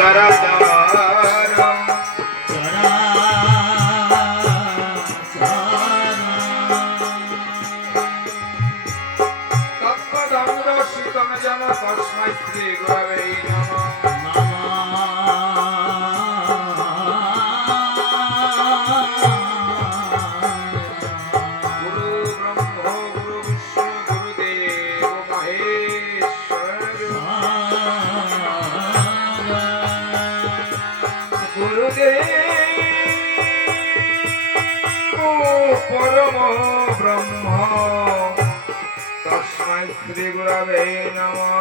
परम ब्रह्म तस्मै श्री गुरवे नमः।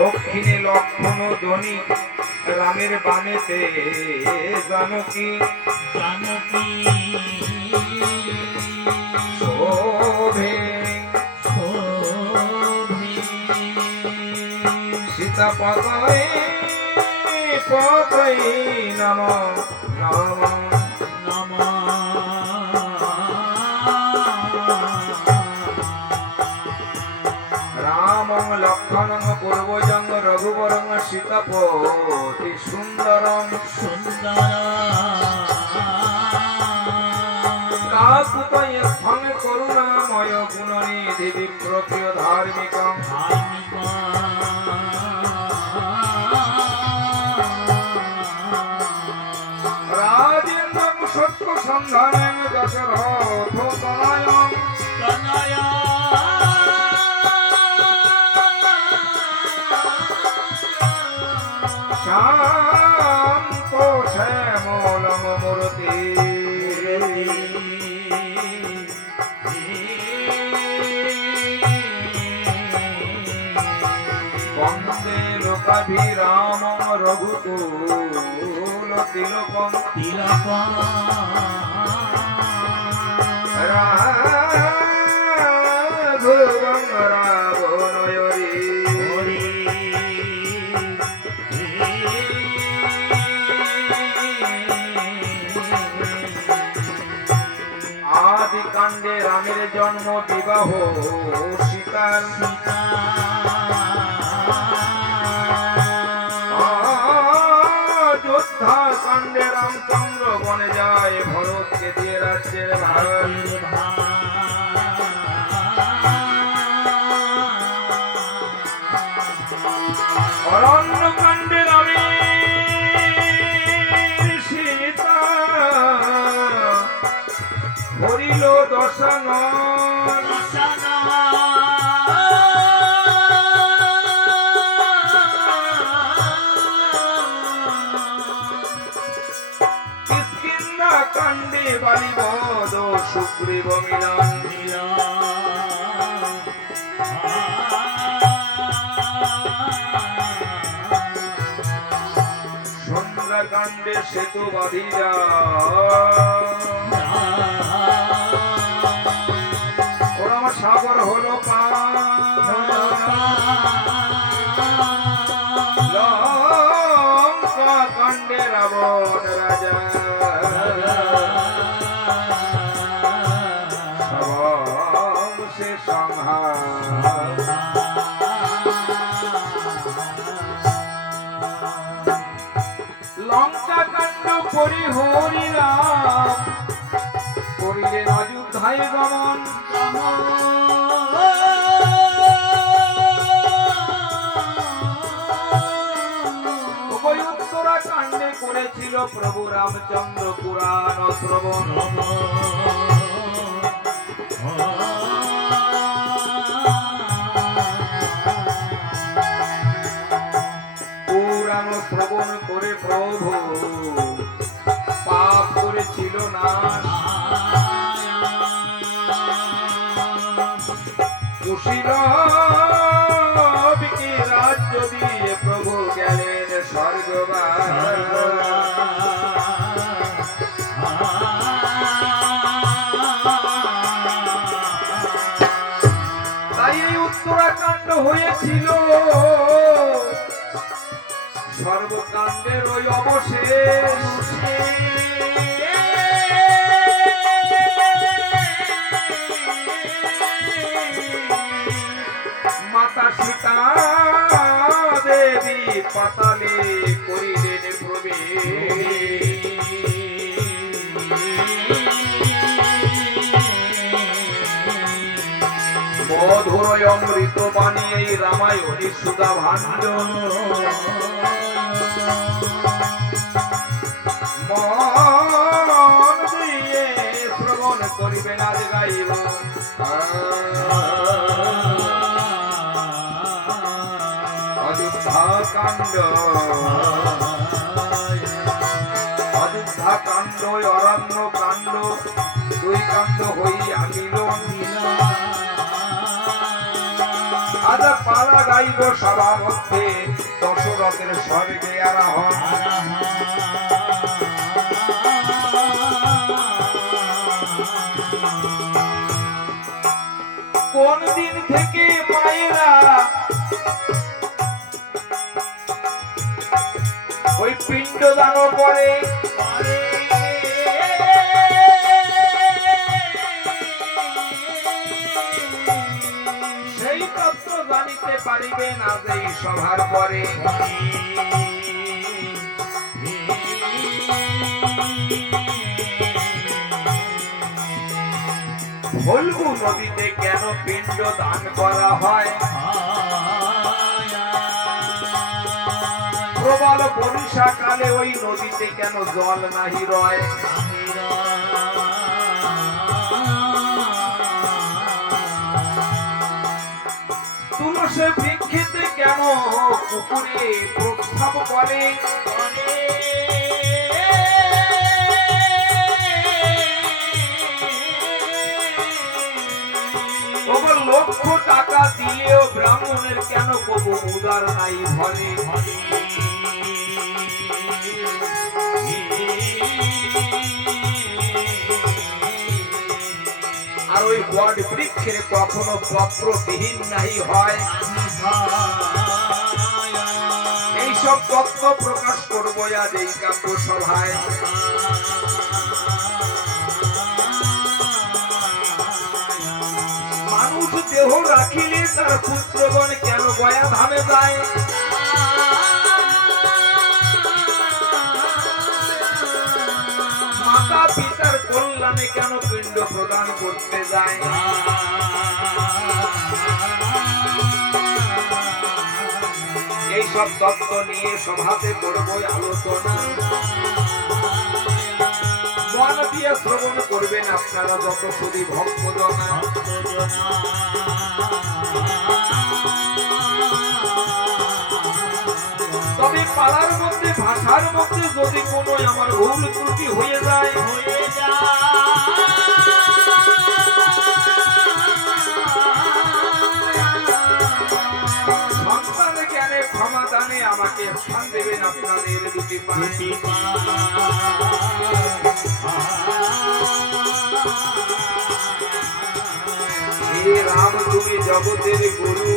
दक्षिणे लक्ष्मण ध्वनि रामेर बामेते जानकी जानकी शोभे सीता पतये पतये नमः नमः नमः। रामं लक्ष्मणं पूर्वजं रघुवरं सीतापति सुन्दरं काकुतये स्थं करुणामय गुणनिधि विप्रप्रिय धार्मिकं राजेन्द्रं सत्य सन्धानं दशरथ तनयं शान्तो श्यामलं मूर्ति वन्दे लोकाभिरामं रघुकुल तिलकं राघवं रावणयोरी आदि कांडे रामेर जन्म विवाह सीतार अयोध्या कांडे रामचंद्र बने जाए भरत के दिए राज्येर भार अरण्य कांडे रामेर सीता হরিল দশান কিষ্কিন্ধা কাণ্ডে বালিবদ সুগ্রীব মিলন সন্ধ্যাকাণ্ডে সেতু বাঁধিয়া সাগর হলো লঙ্কা কাণ্ডে রাবণ রাজা সে সংহার লঙ্কা কাণ্ড করি হরিরাম করিলেন অযোধ্যায় গমন উত্তরাখণ্ডে করেছিল প্রভু রামচন্দ্র পুরাণ শ্রবণ পুরাণ শ্রবণ করে প্রভু পাপ করেছিল নাশ কুশীলবকে রাজ্য দিয়ে প্রভু গেলেন স্বর্গবাস তাই এই উত্তরাখণ্ড হয়েছিল সর্বকাণ্ডের ওই অবশেষ হয় অমৃত বাণী এই রামায়ণী সুধা ভাণ্ড মন দিয়ে শ্রবণ করিবেন আজ গাইব অযোধ্যা কাণ্ড অযোধ্যা কাণ্ড অরণ্য কাণ্ড দুই কাণ্ড হইয়া মিলন আজ পালা গাইব সবার মধ্যে দশরথের স্বর্গে আরোহণ কোন দিন থেকে মায়েরা ওই পিণ্ড দান করে সেই তত্ত্ব জানিতে পারিবেন আজ এই সভার পরে ফল্গু নদীতে কেন পিণ্ড দান করা হয় প্রবল বর্ষাকালে ওই নদীতে কেন জল নাহি রয় তুলসী বৃক্ষেতে কেন পুকুরে প্রস্তাব করে লক্ষ টাকা দিলেও ব্রাহ্মণের কেন কবু উদার নাই ঘরে আর ওই বট বৃক্ষের কখনো পত্রবিহীন নাই হয় এইসব তত্ত্ব প্রকাশ করবো আজ এই কাব্য সভায় মানুষ দেহ রাখিলে তার পুত্রগণ কেন গয়া ধামে যায় মাতা পিতার কল্যাণে কেন পিণ্ড প্রদান করতে যায় এইসব তত্ত্ব নিয়ে সভাতে করবই আলোচনা মন দিয়ে শ্রবণ করবেন আপনারা যত সুদী ভক্তজনা তবে পালার মধ্যে ভাষার মধ্যে যদি কোনো আমার ভুল ত্রুটি হয়ে যায় সন্তান জ্ঞানে ক্ষমা দানে আমাকে স্থান দেবেন আপনাদের দুটি পায়ে হে রাম তুমি জগতের গুরু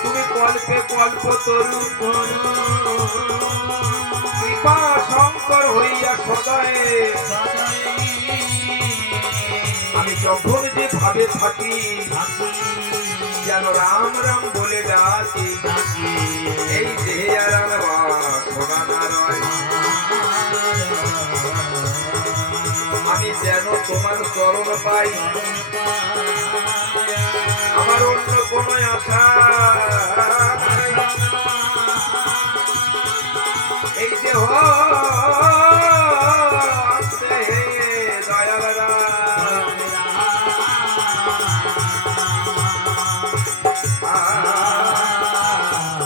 তুমি কল্পে কল্প তরু কৃপা শঙ্কর হইয়া সদয়ে আমি যখন যে ভাবে থাকি যেন রাম রাম বলে ডাকি এই দেহে আর সোনা না রয় আমি যেন তোমার চরণ পাই আমার অন্য কোনো আশা এই যে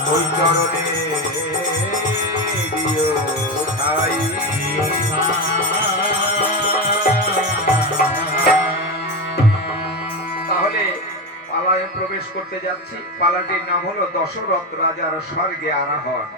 ওই চরণে দিও ঠাই প্রবেশ করতে যাচ্ছি পালাটির নাম হলো দশরথ রাজার স্বর্গে আরোহণ